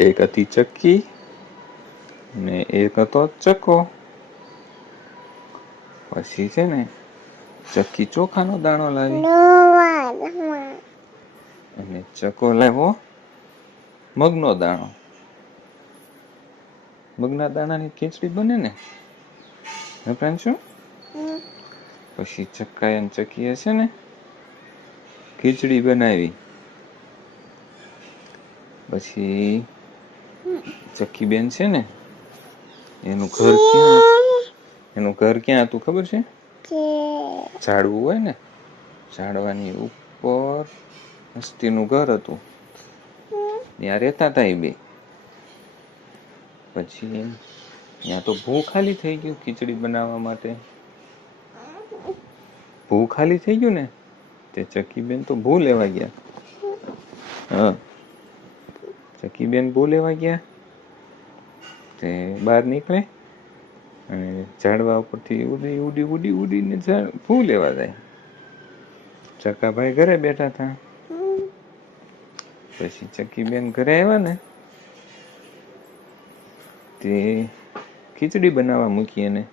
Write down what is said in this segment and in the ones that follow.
એક હતી ચક્કી ને એક હતો ચકો પછી છે ને ચક્કી ચોખાનો દાણો લાવી અને ચકો લાવ્યો મગનો દાણો મગના દાણાની ખીચડી બને ને શું પછી ચક્કાએ અને ચક્કીએ છે ને ખીચડી બનાવી પછી ચક્કી બેન છે ને? એનું ઘર ક્યાં એનું ઘર ક્યાં હતું ખબર છે? ઝાડવું હોય ને? ઝાડવાની ઉપર હસ્તીનું ઘર હતું. ત્યાં રહેતા હતા એ બે. પછી ત્યાં તો ભૂ ખાલી થઈ ગયું ખીચડી બનાવવા માટે. ભૂ ખાલી થઈ ગયું ને? તે ચકીબેન તો ભૂ લેવા ગયા. હા. ચકીબેન ભૂ લેવા ગયા? તે બહાર નીકળે અને ઝાડવા ઉપરથી ઉડી ઉડી ઉડી ઉડીને ઝાડ ફૂ લેવા જાય. ચકાભાઈ ઘરે બેઠા હતા. પછી ચકીબેન ઘરે આવ્યા ને તે ખીચડી બનાવવા મૂકી એને.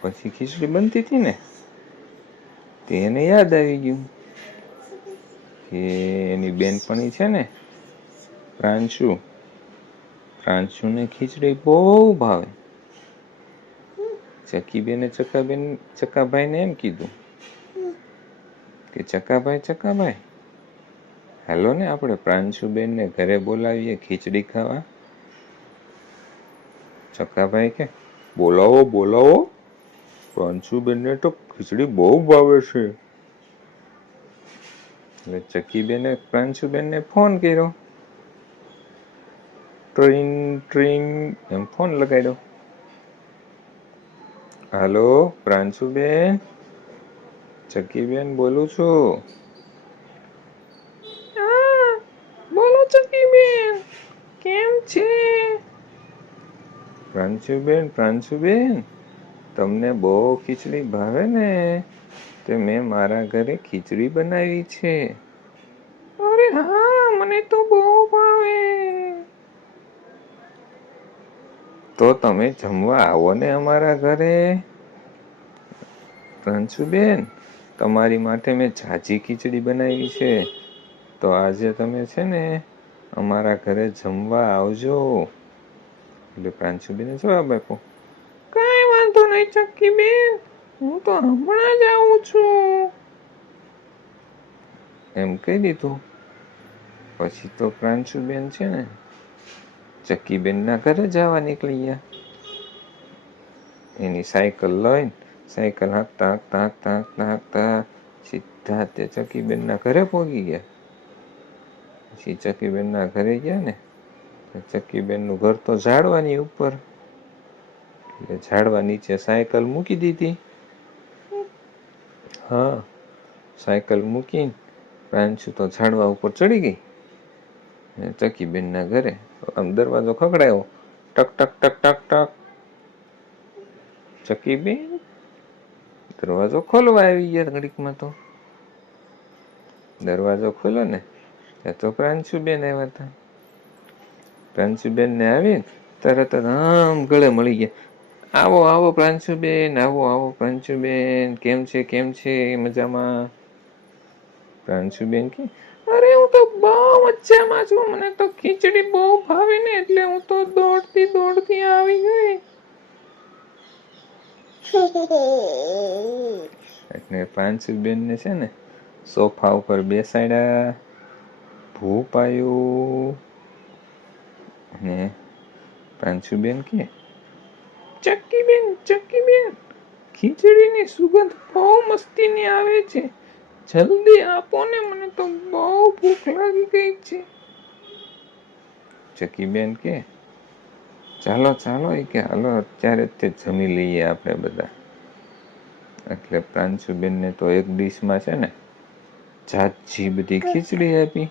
પછી ખીચડી બનતી હતી ને તે એને યાદ આવી ગયું કે એની બેનપણી છે ને પ્રાંશુ. પ્રાંશુને ખીચડી બહુ ભાવે. ચકીબેને ચકાબેન ચકાભાઈને એમ કીધું કે ચકાભાઈ ચકાભાઈ હાલો ને આપણે પ્રાંશુબેનને ઘરે બોલાવીએ ખીચડી ખાવા. ચકાભાઈ કે, બોલાવો બોલાવો. પ્રાંશુબેનને તો ખીચડી બહુ ભાવે છે. એટલે ચકીબેને પ્રાંશુબેનને ફોન કર્યો. ટ્રિંગ ટ્રિંગ એમ ફોન લગાડ્યો. હાલો પ્રાંશુબેન? ચકીબેન બોલું છું. બોલો ચકીબેન કેમ છે? પ્રાંશુબેન પ્રાંશુબેન તમને બહુ ખીચડી ભાવે ને? તે મેં મારા ઘરે ખીચડી બનાવી છે. અરે હા મને તો બહુ ભાવે. તો તમે જમવા આવો ને અમારા ઘરે. પ્રાંશુબેન, તમારી માટે મેં ઝાઝી ખીચડી બનાવી છે. તો આજે તમે છે ને અમારા ઘરે જમવા આવજો. એટલે પ્રાંશુબેને જવાબ આપ્યો. કાંઈ વાંધો નહીં ચક્કી બેન હું તો હમણાં જ આવું છું. એમ કહી દીધું. પછી તો પ્રાંશુબેન છે ને ચક્કીબેનના ઘરે જવા નીકળી ગયા. એની સાયકલ લઈને સાયકલ હાંકતા હાંકતા હાંકતા હાંકતા હાંકતા સીધા તે ચક્કીબેનના ઘરે પહોંચી ગયા. પછી ચક્કીબેનના ઘરે ગયા ને ચક્કીબેનનું ઘર તો ઝાડવાની ઉપર, એટલે ઝાડવા નીચે સાયકલ મૂકી દીધી. હા, સાયકલ મૂકીને પ્રાંશુ તો ઝાડવા ઉપર ચડી ગઈ. અને ચકીબેનના ઘરે આમ દરવાજો ખખડાયો. ટક ટક ટક ટક ટક. ચકીબેન દરવાજો ખોલવા આવી ગયા ઘડીકમાં તો. દરવાજો ખોલો ને. ત્યાં તો પ્રાંશુબેન આવ્યા હતા. પ્રાંશુબેન ને આવી તરત જ આમ ગળે મળી ગયા. આવો આવો પ્રાંશુબેન, આવો આવો પ્રાંશુબેન. કેમ છે કેમ છે? મજામાં? પ્રાંશુબેન કે, અરે, હું તો બહુ મજામાં છું મને તો ખીચડી બહુ ભાવે ને એટલે હું તો દોડતી દોડતી આવી ગઈ. એટલે પ્રાંશુબેન ને છે ને સોફા ઉપર બેસાડ્યા ભૂપાયું પાયું અને પ્રાંશુબેન કે? ચક્કીબેન ચક્કીબેન ખીચડીની સુગંધ બહુ મસ્તીની આવે છે. જલ્દી આપો ને, મને તો બહુ ભૂખ લાગી ગઈ છે. ચકીબેન કે, ચાલો ચાલો, એ કે, હાલો, અત્યારે તે જમી લઈએ આપણે બધા. એટલે પ્રાંશુબેનને તો એક ડીશમાં છે ને ઝાઝી બધી ખીચડી આપી.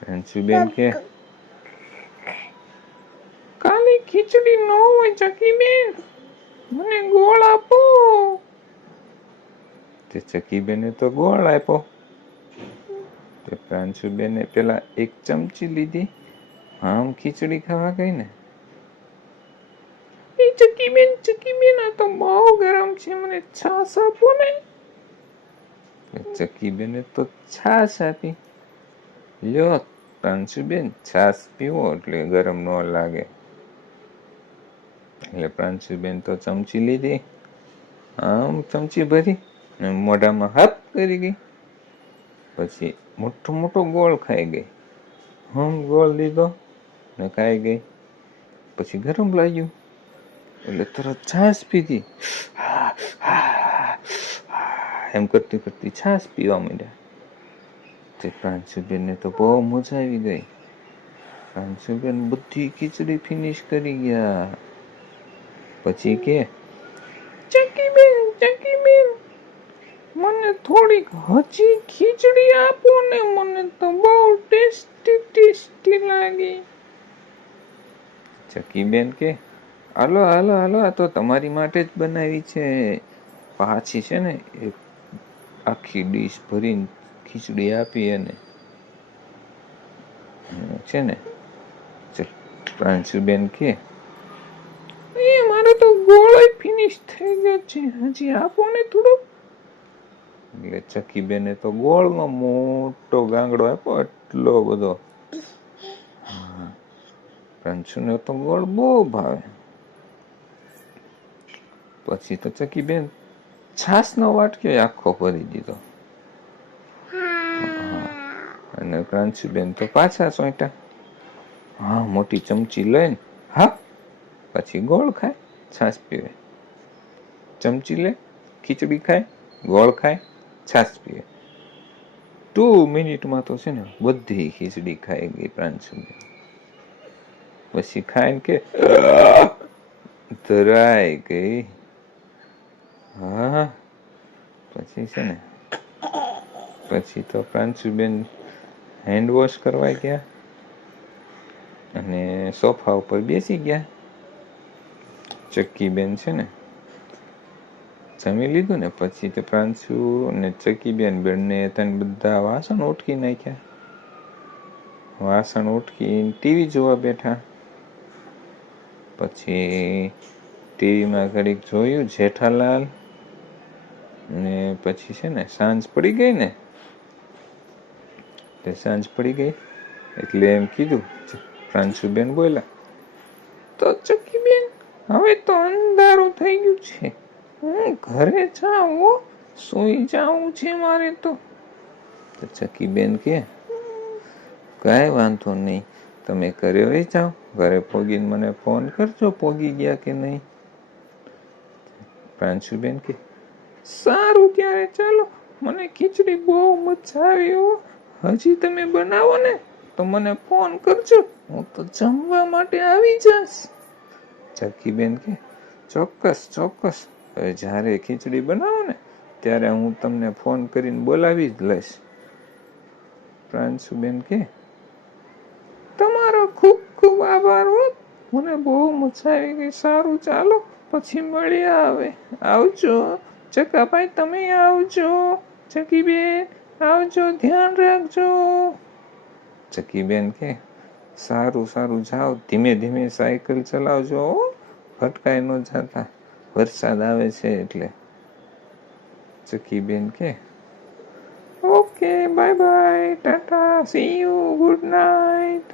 પ્રાંશુબેન કે, કાલી ખીચડી ન હોય ચકીબેન, મને ગોળ આપો. તે ચકીબેને તો ગોળ આપ્યો. તે પ્રાંશુબેને પેલા એક ચમચી લીધી. આમ ખીચડી ખાવા ગઈ ને એ ચકી બેન ચકી બેન આ તો બહુ ગરમ છે, મને છાશ આપો ને. ચકી બેને તો છાશ આપી. લ્યો, પ્રાંશુબેન, છાશ પીવો એટલે ગરમ ન લાગે. એટલે પ્રાંશુબેન તો ચમચી લીધી. આમ ચમચી ભરી. ને મોઢામાં હાથ કરી ગઈ. પછી મોટો મોટો ગોળ ખાઈ ગઈ. હમ, ગોળ લીધો ને ખાઈ ગઈ. પછી ગરમ લાગ્યું. એટલે તરત છાશ પીધી. એમ કરતી કરતી છાશ પીવા માંડ્યા. તે પ્રાંશુબેનને તો બહુ મજા આવી ગઈ. પ્રાંશુબેન બધી ખીચડી ફિનિશ કરી ગયા. પછી કે, ચકી બેન ચકી બેન મને થોડીક હજી ખીચડી આપો ને મને તો બહુ ટેસ્ટી ટેસ્ટી લાગી. ચકી બેન કે, હાલો હાલો હાલો, આ તો તમારી માટે જ બનાવી છે. પાછી છે ને એક આખી ડીશ ભરીને ખીચડી આપી અને છે ને પ્રાંશુબેન કે, એ મારો તો ગોળો ફિનિશ થઈ ગયો છે. હજી આપો ને થોડું એટલે ચકીબેને તો ગોળનો મોટો ગાંગડો આપ્યો, એટલો બધો. હા. તો ગોળ બહુ ભાવે. પછી તો ચકીબેન છાસનો વાટક્યો આખો ભરી દીધો. અને પ્રાંશુબેન તો પાછા સોંટા હા, મોટી ચમચી લઈને, હા, પછી ગોળ ખાય છાશ પીવે. ચમચી લે, ખીચડી ખાય, ગોળ ખાય. પીવે ટુ મિનિટમાં તો છે ને બધી ખીચડી ખાઈ ગઈ પ્રાંશુબેન પછી ખાઈને કે, ધરાઈ ગઈ. હા. પછી છે ને, પછી તો પ્રાંશુબેન હેન્ડ વોશ કરવા ગયા. અને સોફા ઉપર બેસી ગયા. ચક્કી બેન છે ને જમી લીધું ને, પછી તો પ્રાંશુ ને ચકીબેન બેન બંને તને બધા વાસણ ઉટકી નાખ્યા. વાસણ ઉટકી ટીવી જોવા બેઠા. પછી ટીવીમાં ઘડીક જોયું જેઠાલાલ ને પછી છે ને સાંજ પડી ગઈ ને. તે સાંજ પડી ગઈ એટલે એમ કીધું પ્રાંશુબેન બોલ્યા, તો ચકીબેન, હવે તો અંધારું થઈ ગયું છે. હું ઘરે જાઉં સુઈ જાવું છે મારે તો. ચકી ચકીબેન કે, કાંઈ વાંધો નહીં. તમે ઘરે વહી જાઓ. ઘરે પોગીને મને ફોન કરજો, પોગી ગયા કે નહીં. પ્રાંશુબેન કે, સારું ત્યારે ચાલો. મને ખીચડી બહુ મજા આવી, હો. હજી તમે બનાવો ને, તો મને ફોન કરજો. હું તો જમવા માટે આવી જઈશ ચકીબેન કે, ચોક્કસ ચોક્કસ. જ્યારે ખીચડી બનાવો ને, ત્યારે હું તમને ફોન કરીને બોલાવી જ લઈશ. પ્રાંશુબેન કે, તમારો ખૂબ ખૂબ આભાર હો. મને બહુ મજા ગઈ. સારું ચાલો, પછી મળ્યા આવે આવજો. ચકાભાઈ, તમે આવજો. ચકીબેન, આવજો. ધ્યાન રાખજો. ચકીબેન કે, સારું સારું, જાઓ. ધીમે ધીમે સાયકલ ચલાવજો. ભટકાઈ ન જતા. વરસાદ આવે છે એટલે. ચકીબેન કે okay bye bye tata see you good night